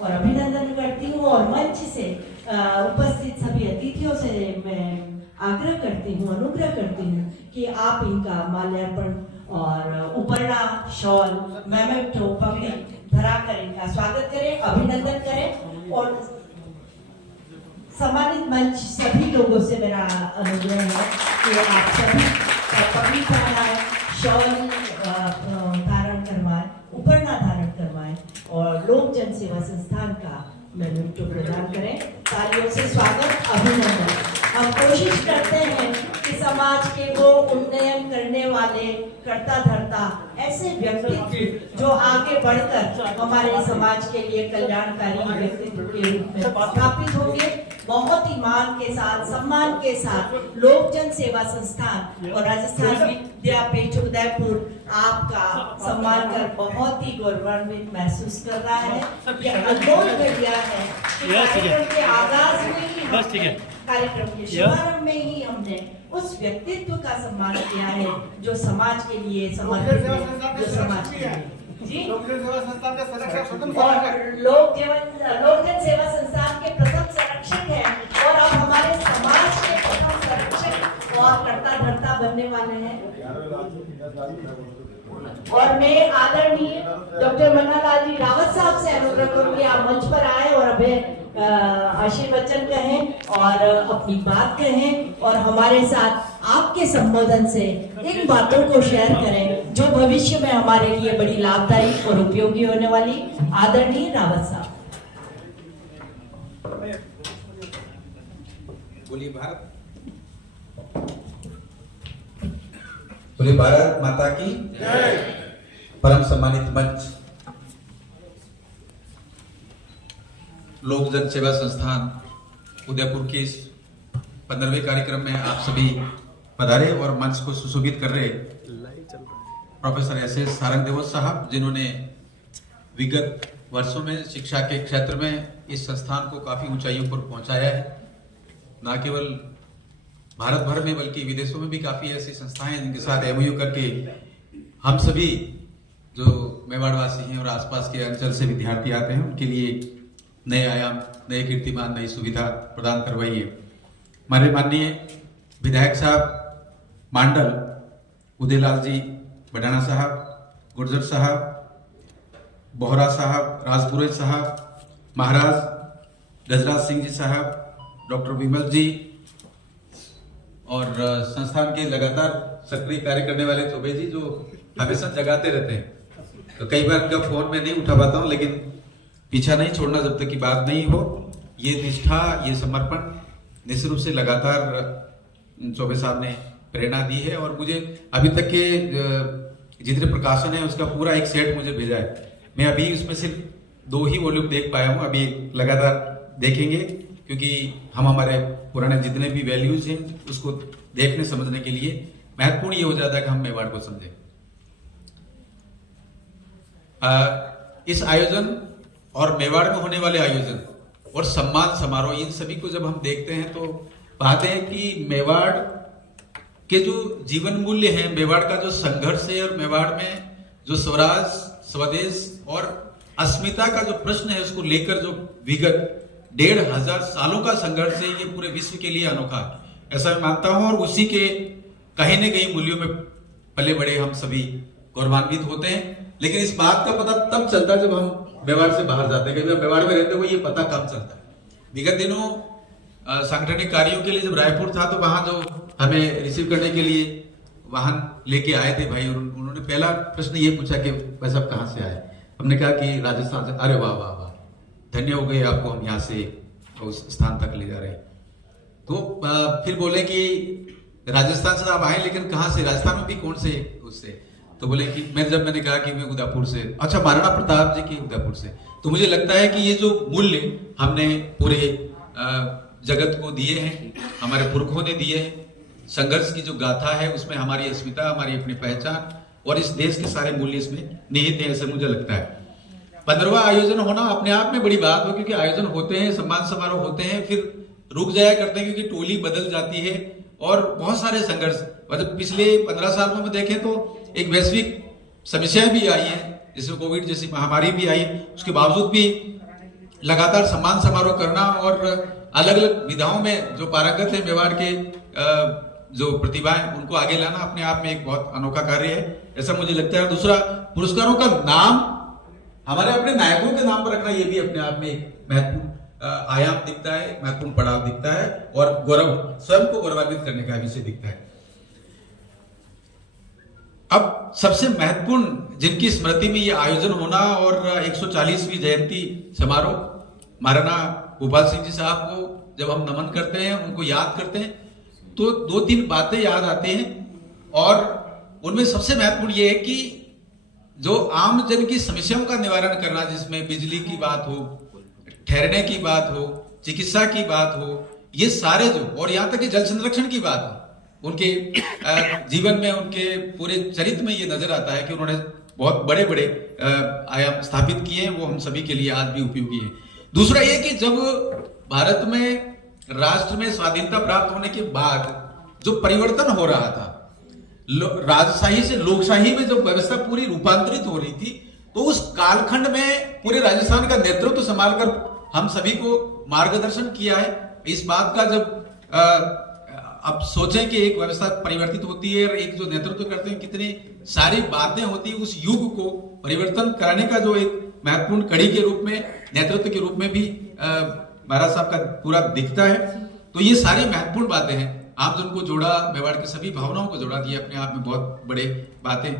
और अभिनंदन करती हूँ और मंच से उपस्थित सभी अतिथियों से मैं आग्रह करती हूँ, अनुग्रह करती हूँ कि आप इनका माल्यार्पण और उपरना, शॉल, मेमेंटो, पगड़ी धराकर इनका स्वागत करें, अभिनंदन करें। और सम्मानित मंच सभी लोगों से मेरा अनुरोध है कि आप सभी पगड़ी पहनाएं, शॉल धारण करवाएं, उपरना धारण करवाएं और लोक जन सेवा संस्थान का मेमेंटो प्रदान करें। तालियों से स्वागत, अभिनंदन। हम कोशिश करते हैं कि समाज के वो उन्नयन करने वाले, करता धरता ऐसे व्यक्तित्व जो आगे बढ़कर हमारे समाज के लिए कल्याणकारी व्यक्तित्व के रूप में स्थापित होंगे, बहुत ही मान के साथ, सम्मान के साथ लोक जन सेवा संस्थान और राजस्थान विद्यापीठ उदयपुर आपका सम्मान कर बहुत ही गौरवान्वित महसूस कर रहा है। ये अनमोल घड़िया है कि कार्यक्रम के आगाज में ही कार्यक्रम के शुभारंभ में ही हमने उस व्यक्तित्व का सम्मान किया है जो समाज के लिए समर्पित है, जो समाज के लिए जी लोक जन सेवा संस्थान के संरक्षक और लोक जन सेवा संस्थान के प्रथम संरक्षक हैं और अब हमारे समाज के प्रथम संरक्षक और करता धरता बनने वाले हैं। और मैं आदरणीय डॉक्टर मन्नालाल जी रावत साहब से अनुरोध करूंगी आप मंच पर आए और अभी आशीर्वचन कहें और अपनी बात कहें और हमारे साथ आपके संबोधन से इन बातों को शेयर करें जो भविष्य में हमारे लिए बड़ी लाभदायी और उपयोगी होने वाली। आदरणीय रावत साहब। बोलिए भारत माता की जय। परम सम्मानित मंच, लोक जन सेवा संस्थान उदयपुर के इस 15वें कार्यक्रम में आप सभी पधारे और मंच को सुशोभित कर रहे प्रोफेसर एस.एस. सारंगदेव साहब, जिन्होंने विगत वर्षों में शिक्षा के क्षेत्र में इस संस्थान को काफी ऊंचाइयों पर पहुंचाया है। न केवल भारत भर में बल्कि विदेशों में भी काफी ऐसी संस्थाएं हैं जिनके साथ एमओयू करके हम सभी जो मेवाड़ वासी हैं और आसपास के अंचल से विद्यार्थी आते हैं उनके लिए नए आयाम, नए कीर्तिमान, नई सुविधा प्रदान करवाई है। हमारे माननीय विधायक साहब मांडल, उदयलाल जी बडाना साहब, गुर्जर साहब, बोहरा साहब, राजपुरोहित साहब, महाराज गजराज सिंह जी साहब, डॉक्टर विमल जी और संस्थान के लगातार सक्रिय कार्य करने वाले चौबे जी जो हमेशा जगाते रहते हैं। तो कई बार जब फोन में नहीं उठा पाता हूँ, लेकिन पीछा नहीं छोड़ना जब तक की बात नहीं हो। ये निष्ठा, ये समर्पण निश्चित रूप से लगातार चौबे साहब ने प्रेरणा दी है और मुझे अभी तक के जितने प्रकाशन है उसका पूरा एक सेट मुझे भेजा है। मैं अभी उसमें सिर्फ 2 ही वॉल्यूम देख पाया हूँ, अभी लगातार देखेंगे क्योंकि हम हमारे पुराने जितने भी वैल्यूज हैं उसको देखने समझने के लिए महत्वपूर्ण ये हो जाता है कि हम मेवाड़ को समझें। इस आयोजन और मेवाड़ में होने वाले आयोजन और सम्मान समारोह, इन सभी को जब हम देखते हैं तो पाते हैं कि मेवाड़ के जो जीवन मूल्य हैं, मेवाड़ का जो संघर्ष है और मेवाड़ में जो स्वराज, स्वदेश और अस्मिता का जो प्रश्न है उसको लेकर जो विगत 1500 सालों का संघर्ष है, ये पूरे विश्व के लिए अनोखा है, ऐसा मैं मानता हूं। और उसी के कहीं न कहीं मूल्यों में पले बड़े हम सभी गौरवान्वित होते हैं। लेकिन इस बात का पता तब चलता है जब हम मेवाड़ से बाहर जाते हैं। कभी मेवाड़ में रहते हुए ये पता कम चलता है। विगत दिनों सांगठनिक कार्यों के लिए जब रायपुर था तो वहां जो हमें रिसीव करने के लिए वाहन लेके आए थे भाई, और उन्होंने पहला प्रश्न ये पूछा कि भाई साहब कहाँ से आए। हमने कहा कि राजस्थान से। अरे वाह वाह वाह, धन्य हो गए आपको, हम यहाँ से उस स्थान तक ले जा रहे हैं। तो फिर बोले कि राजस्थान से आप आए, लेकिन कहाँ से, राजस्थान में भी कौन से उससे। तो बोले कि मैंने कहा कि मैं उदयपुर से। अच्छा, महाराणा प्रताप जी के उदयपुर से। तो मुझे लगता है कि ये जो मूल्य हमने पूरे जगत को दिए हैं, हमारे पुरखों ने दिए हैं, संघर्ष की जो गाथा है उसमें हमारी अस्मिता, हमारी अपनी पहचान और इस देश के सारे मूल्य इसमें निहित हैं, ऐसे मुझे लगता है। 15वां आयोजन होना अपने आप में बड़ी बात हो, क्योंकि आयोजन होते हैं, सम्मान समारोह होते हैं, फिर रुक जाया करते हैं क्योंकि टोली बदल जाती है और बहुत सारे संघर्ष, मतलब पिछले 15 साल में देखें तो एक वैश्विक समस्याएं भी आई हैं, जिसमें कोविड जैसी महामारी भी आई, उसके बावजूद भी लगातार सम्मान समारोह करना और अलग अलग विधाओं में जो पारंगत है मेवाड़ के जो प्रतिभाएं उनको आगे लाना अपने आप में एक बहुत अनोखा कार्य है, ऐसा मुझे लगता है। दूसरा, पुरस्कारों का नाम हमारे अपने नायकों के नाम पर रखना, ये भी अपने आप में एक महत्वपूर्ण आयाम दिखता है, महत्वपूर्ण पड़ाव दिखता है और गौरव, स्वयं को गौरवान्वित करने का विषय दिखता है। अब सबसे महत्वपूर्ण जिनकी स्मृति में ये आयोजन होना और 140वीं जयंती समारोह, महाराणा भूपाल सिंह जी साहब को जब हम नमन करते हैं, उनको याद करते हैं, तो दो तीन बातें याद आती हैं और उनमें सबसे महत्वपूर्ण ये है कि जो आम जन की समस्याओं का निवारण करना, जिसमें बिजली की बात हो, ठहरने की बात हो, चिकित्सा की बात हो, ये सारे जो, और यहाँ तक कि जल संरक्षण की बात हो, उनके जीवन में, उनके पूरे चरित्र में ये नजर आता है कि उन्होंने बहुत बड़े बड़े आयाम स्थापित किए हैं, वो हम सभी के लिए आज भी उपयोगी है। दूसरा ये कि जब भारत में राष्ट्र में स्वाधीनता प्राप्त होने के बाद जो परिवर्तन हो रहा था, राजशाही से लोकशाही में जो व्यवस्था पूरी रूपांतरित हो रही थी, तो उस कालखंड में पूरे राजस्थान का नेतृत्व संभालकर हम सभी को मार्गदर्शन किया है। इस बात का जब अब सोचें कि एक व्यवस्था परिवर्तित होती है और एक जो नेतृत्व करते हैं, कितनी सारी बातें होती है, उस युग को परिवर्तन कराने का जो एक महत्वपूर्ण कड़ी के रूप में, नेतृत्व के रूप में भी महाराज साहब का पूरा दिखता है। तो ये सारी महत्वपूर्ण बातें हैं, आमजन को जोड़ा, मेवाड़ की सभी भावनाओं को जोड़ा, ये अपने आप में बहुत बड़े बातें